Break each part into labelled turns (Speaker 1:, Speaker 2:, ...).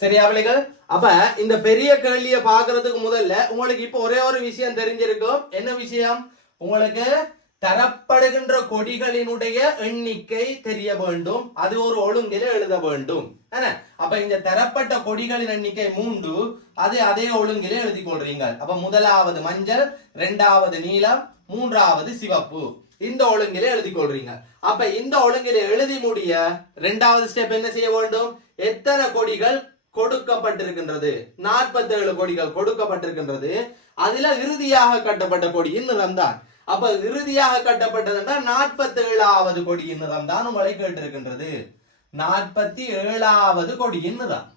Speaker 1: சரியா பிள்ளைகள்? அப்ப இந்த பெரிய கேள்விய பாக்குறதுக்கு முதல்ல உங்களுக்கு இப்ப ஒரே ஒரு விஷயம் தெரிஞ்சிருக்கும். என்ன விஷயம்? உங்களுக்கு தரப்படுகின்ற கொடிகளினுடைய எண்ணிக்கை தெரிய வேண்டும். அது ஒரு ஒழுங்கில எழுத வேண்டும். அப்ப இந்த தரப்பட்ட கொடிகளின் எண்ணிக்கை மூன்று. அது அதே ஒழுங்கில எழுதி கொள்றீங்க அப்ப முதலாவது மஞ்சள் இரண்டாவது நீலம் மூன்றாவது சிவப்பு. இந்த ஒழுங்கில எழுதி கொள்றீங்க அப்ப இந்த ஒழுங்கில எழுதி முடிய இரண்டாவது ஸ்டெப் என்ன செய்ய வேண்டும்? எத்தனை கொடிகள் கொடுக்கப்பட்டிருக்கின்றது. 47 கொடிகள் கொடுக்கப்பட்டிருக்கின்றது. அதுல இறுதியாக கட்டப்பட்ட கொடியின் நிறம் தான். அப்ப இறுதியாக கட்டப்பட்டதுன்னா நாற்பத்தி ஏழாவது கொடியின் நிறம் தான் உங்களை கேட்டிருக்கின்றது. நாற்பத்தி ஏழாவது கொடியின் நிறம்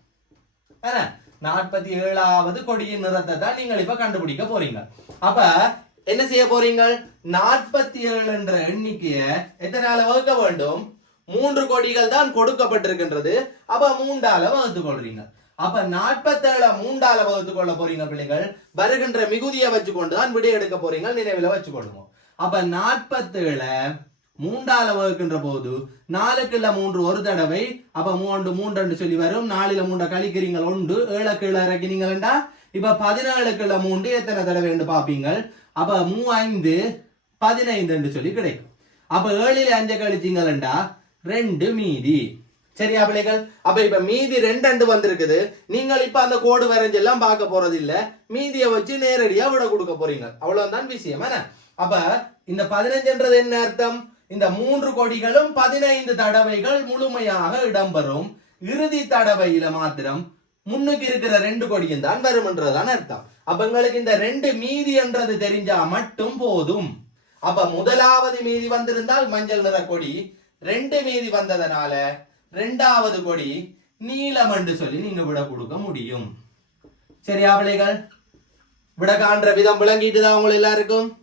Speaker 1: நாற்பத்தி ஏழாவது கொடியின் நிறத்தை தான் நீங்கள் இப்ப கண்டுபிடிக்க போறீங்க. அப்ப என்ன செய்ய போறீங்க நாற்பத்தி ஏழு என்ற எண்ணிக்கைய எத்தனால வகுக்க வேண்டும்? மூன்று கொடிகள் தான் கொடுக்கப்பட்டிருக்கின்றது. அப்ப மூன்றால வகுத்து கொள்றீங்க. அப்ப நாற்பத்தேழ மூன்றால வகுத்து கொள்ள போறீங்க பிள்ளைகள். வருகின்ற மிகுதியை வச்சு கொண்டு தான் விடை எடுக்க போறீங்க நினைவில் வச்சு கொள்ளுங்க அப்ப நாற்பத்தேழ மூன்றால வகுக்கின்ற போது நாலுக்குள்ள மூன்று ஒரு தடவை அப்ப மூன்று மூன்று சொல்லி வரும். நாலுல மூன்றை கழிக்கிறீங்க ஒன்று. ஏழு கீழே இறக்கினீங்களா இப்ப பதினேழுக்குள்ள மூன்று எத்தனை தடவை என்று பாப்பீங்க அப்ப மூ ஐந்து பதினைந்து சொல்லி கிடைக்கும். அப்ப ஏழில அஞ்சு கழிச்சீங்களா ரெண்டு மீதி. சரியா பிள்ளைகள்? அப்ப இப்ப மீதி ரெண்டு ரெண்டு வந்திருக்குது. நீங்கள் இப்ப அந்த கோடு வரைஞ்செல்லாம் பார்க்க போறது இல்ல மீதியை வச்சு நேரடியா விட கொடுக்க போறீங்க. அவ்வளவுதான் விஷயம் என்ன? அப்ப இந்த பதினஞ்சுன்றது என்ன அர்த்தம்? இந்த மூன்று கொடிகளும் பதினைந்து தடவைகள் முழுமையாக இடம்பெறும். இறுதி தடவையில மாத்திரம் முன்னுக்கு இருக்கிற ரெண்டு கொடியும் தான் வரும்ன்றதுதான் அர்த்தம். அப்ப எங்களுக்கு இந்த ரெண்டு மீதி என்றது தெரிஞ்சா மட்டும் போதும். அப்ப முதலாவது மீதி வந்திருந்தால் மஞ்சள் நிற கொடி ரெண்டு மீதி வந்ததனால ரெண்டாவது கொடி நீளம் என்று சொல்லி நீங்க விட கொடுக்க முடியும். சரியா பிள்ளைகள்? விட காண்ற விதம் விளங்கிட்டு தான் உங்க எல்லாருக்கும்?